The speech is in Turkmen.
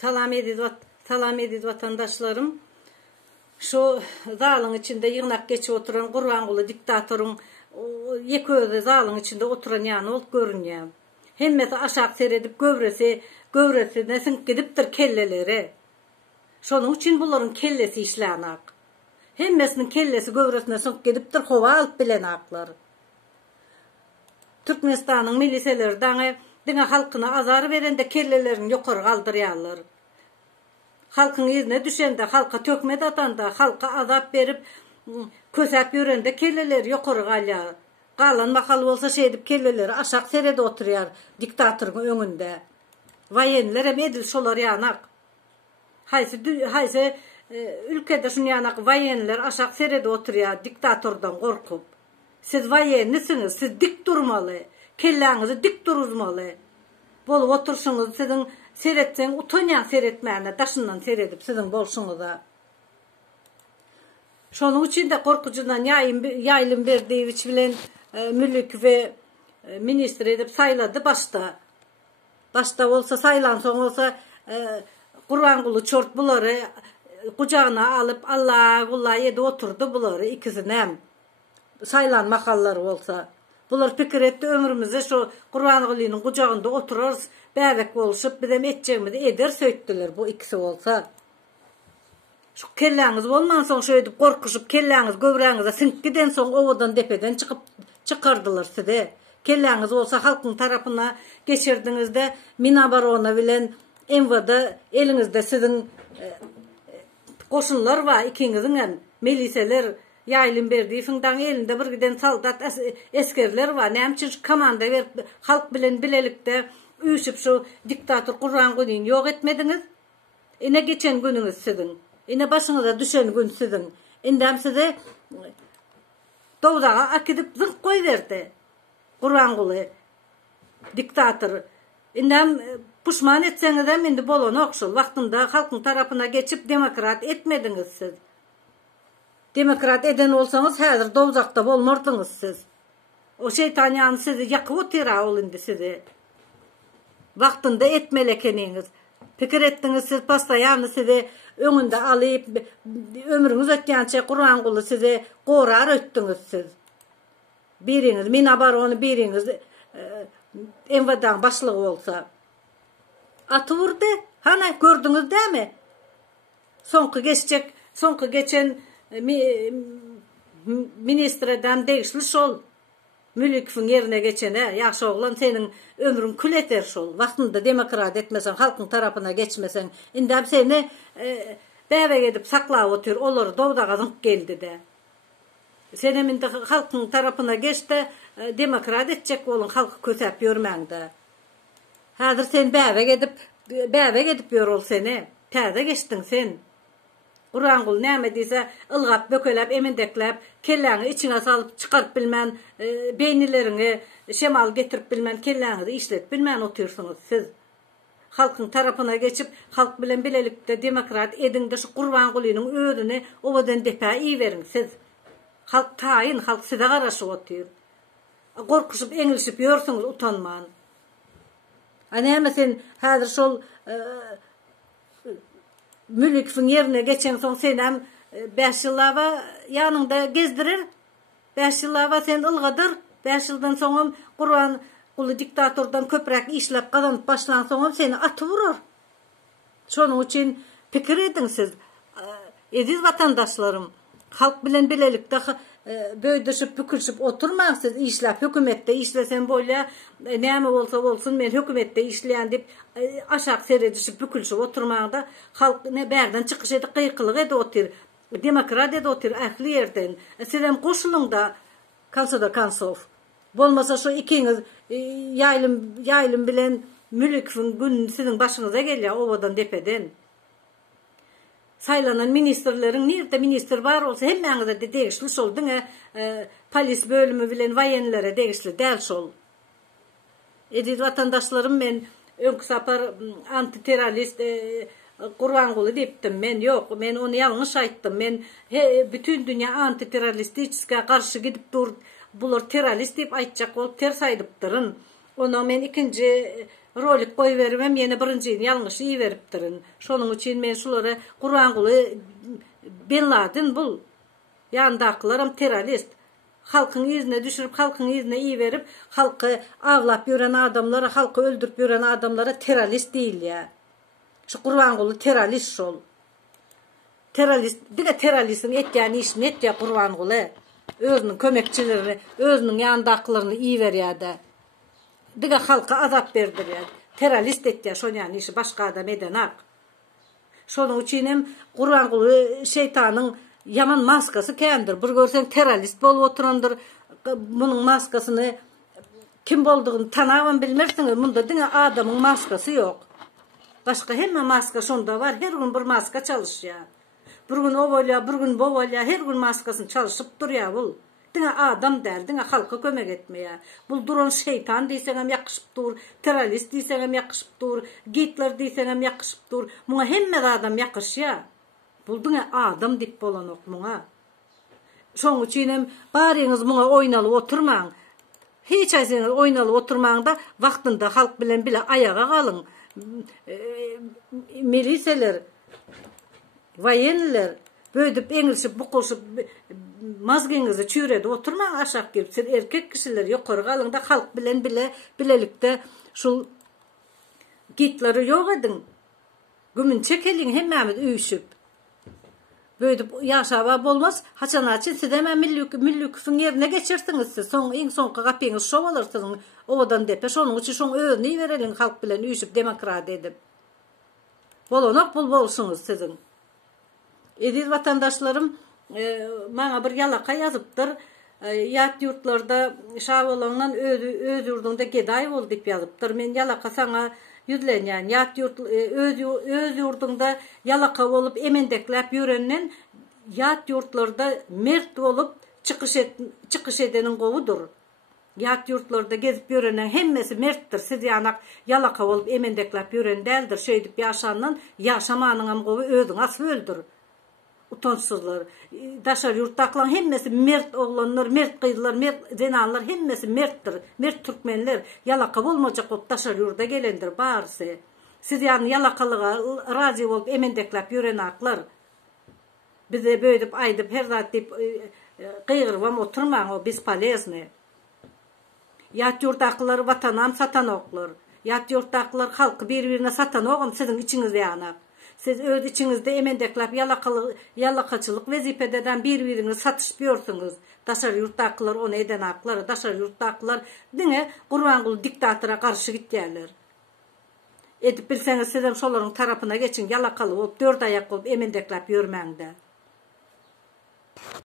Salam edid vatandaşlarım. Şu zalın içinde yığınak geçip oturan Kurvangulu diktatorun yeközde zalın içinde oturan yani ol görünüyor. Hemmesi aşağı seyredip gövresi nesin gidiptir kelleleri. Şonun için bunların kellesi işlenak. Hemmesinin kellesi gövresine sınıp gidiptir hova alıp bilen aklar. Türkmenistan'ın miliseleri dine halkına azar verende kellelerini yukarı kaldırıyorlar. Halkın izine düşende, halka tökmed atanda, halka azap verip kösep yürende kelleleri yukarı kalıyor. Kalan makal olsa şey edip kelleleri aşağı serede oturuyor diktatörün önünde. Vayenler hem edil şolar yanak. Hayse ülkede şun yanak vayenler aşağı serede oturuyor diktatörden korkup. Siz vayenlisiniz, siz dik durmalı. Kellenizi dik duruzmalı. Bol otursunuz, sizin seyretsen utanyan seyretmeyene taşından seyredip sizin bolşunuza. Şonun için de korkucudan yayılım verdiği iç bilen mülük ve minister edip sayladı başta. Başta olsa saylan son olsa Kurvangulu çort buları kucağına alıp Allah yedi oturdu buları ikisini hem. Saylan makalları olsa. Bular fikir etti ömrümüzde şu Kurvangulu'nun kucağında otururuz. Bebek oluşup bir de eteceğimizi eder söktüler bu ikisi olsa. Şu kelleniz olman son şöyle korkuşup kelleniz gövrenize sink giden son ovadan depeden çıkardılar size. Kelleniz olsa halkın tarafına geçirdinizde Mina Barona bilen Enva'da elinizde sizin koşunlar var ikinizin miliseler yayılım verdiği fından elinde bir giden saldat eskerler var. Nemçin komanda verip halk bilen bilelikte uyuşup şu diktatör Kurvangulu'nu yok etmediniz. Ne geçen gününüz sizin. Ne başınıza düşen gün sizin. İndem size doğudağa akidip zınk koy verdi. Kurvangulu diktatör. İndem puşman etseniz de indi bolon okşul. Vaktında halkın tarafına geçip demokrat etmediniz siz. Demokrat eden olsanız hazır doğuzakta bolmordunuz siz. O şeytan yani sizi yakıp otira olundu sizi. Vaktinde etmelekeniğiniz. Fikir ettiniz siz pasta yani sizi önünde alıp ömrünüz ötkençe Kurvangulu sizi korar öttünüz siz. Biriniz Mina Baronu biriniz Enva'dan başlığı olsa. Atı vurdu. Hani gördünüz değil mi? Sonku geçen ministreden değişli şol. Mülükün yerine geçene yaxşı oğlan senin ömrün kül eter şol. Vaktında demokrat etmesen, halkın tarafına geçmesen, indem seni beve gidip sakla otur, olur doğuda zınk geldi de. Senin indi halkın tarafına geç de demokrat edecek olun, halkı kötep görmen de. Hazır sen beve gidip yor ol seni. Taze geçtin sen. Kurvangul näme diýse ılgap bökelep emindeklep kelleni içine salıp çıkarıp bilmen beynilerini şemal getirip bilmen kellenizi işlet bilmen otursunuz siz. Halkın tarafına geçip halk bilen bilelikte demokrat edin de şu Kurvangulu'nun öğünü ovadan depa iyi verin siz. Halk tayin, halk size garaşı otur. Korkuşup englişip yorsunuz utanman. Näme sen hazır şol mülükün yerine geçen son senem 5 yıllava yanında gezdirir. 5 yıllava sen ılgadır. 5 yıldan sonra Kurvangulu diktatordan köprek işlep kazanıp başlan sonra seni atı vurur. Şonun için fikir edin siz. Ediz vatandaşlarım. Halk bilen bilelikte böydüşüp bükülüşüp oturmayın siz işlep. Hükümette işlesen böyle näme olsa olsun men hükümette işleyen deyip aşağı seyredişip bükülüşüp oturmayın da halk ne berden çıkış edip kıykılık edi otur. Demokrat edi otur ahli yerden. Sizem koşulun da kalsa da kansov. Bolmasa şu ikiniz yayılım bilen mülükün gün sizin başınıza geliyor ovadan depeden. Saylanan ministerlerin nerede minister var olsa hemmeňize de değişli şol diňe polis bölümü bilen vayenlere değişli däl şol. Edil vatandaşlarım men öňkü sapar antiterrorist Kurvangulu diýipdim men yok men onu ýalňyş aýtdym men bütün dünya antiterroristike karşı gidip dur bular terrorist diýip aýtjak bolup ters aýdypdyryn. Ona men ikinci rolik koy vermem, yine birinciyin yanlışı iyi veriptirin. Şonun için men şulara Qurbanguly Bin Laden bul. Yandaklaram terörist. Halkın izine düşürüp, halkın izine iyi verip, halkı avlap yören adamlara, halkı öldürüp yören adamlara terörist değil ya. Şu Qurbanguly terörist şol. Terörist, diga teröristin etýän işini etýär Qurbanguly. Özünün kömekçilerini, özünün yandaklaryny iyi berýärdi. Diga halka azap berdirýär. Terörist etýär şonýan işi başga adam edenak. Şonuň üçin hem Qurbanguly şeytanyň yaman maskası kendir. Bir görsen terörist bolup oturandır. Bunun maskasyny kim boldugyny tanawan bilmersiňiz. Munda diňe adamyň maskasy ýok. Başka hemme maska şonda var. Her gün bir maska çalışýar. Bir gün o bolýar, bir gün bu bolýar. Her gün maskasyny çalışyp durýar bul. Diňe adam däl, diňe halka kömek etmeýär. Bul duran şeytan diýseň hem ýakşyp dur, terörist diýseň hem ýakşyp dur, Hitler diýseň hem ýakşyp dur. Muňa hemme adam ýakşýar. Bul diňe adam diýip bolanok muňa. Şoň üçin hem baryňyz muňa oýnalyp oturmaň. Hiç aýsyňyz oýnalyp oturmaň da wagtynda halk bilen bile ayaga galyň. Miliseler, vayenler böýdüp eňilşip bukulşyp mazgiňizi çüýredi oturmaň aşak gelip siz erkek kişiler ýokary galyň da halk bilen bile bilelikde şul Hitleri ýok edin. Gümün çekeliň hemmemiz üýşüp. Böýdüp ýaşaba bolmaz. Haçanaçy siz hem millüküň ýerine geçirsiňiz siz. Soň iň soňky gapyňyz şo bolarsyň. Owadan depe şonuň üçin şoň özüni bereliň halk bilen üýşüp demokrat edip. Bolanok bul bolsunuz sizin. Ediz vatandaşlarım bana bir yalaka yazıptır. Yat yurtlarda şav olandan öz yurdunda geday bol dip yazıptır. Men yalaka sana yüzlenýän yat yurt öz yurdunda yalaka bolup emendeklep ýörenden yat yurtlarda mert bolup çıkış edenin govudur. Yat yurtlarda gezip ýörenden hemmesi merttir. Siz ýanak yalaka bolup emendeklep ýören däldir. Şeýdip ýaşandan ýaşamanyň hem gowy özüň asy öldür. Utançsızlar. Daşar yurtdaklaryň hemmesi mert oglanlar, mert gyzlar, mert zenanlar hemmesi merttir. Mert türkmenler yalaka bolmajak bolup daşar yurda gelendir barsy. Siz ýani yalakalyga razy bolup emendeklep ýören aklar. Bize böýdüp aýdyp her zat dip gyýgyrwam oturmaň, o biz polezny. Yat yurtdakylar watanam satan oklar. Yat yurtdakylar halky bir-birine satan ogam siziň içiňizde ýanak. Siz öz içiňizde emendeklep yalakaçylyk wezipeden bir-biriniňi satışpýorsunuz. Daşar yurtdakylar onu eden aklar, daşar yurtdakylar diňe Qurbanguly diktatora garşy gitýärler. Edip bilseňiz siz hem şolaryň tarapyna geçin, yalakaly bolup, dört ayak bolup emendeklep ýörmäňde.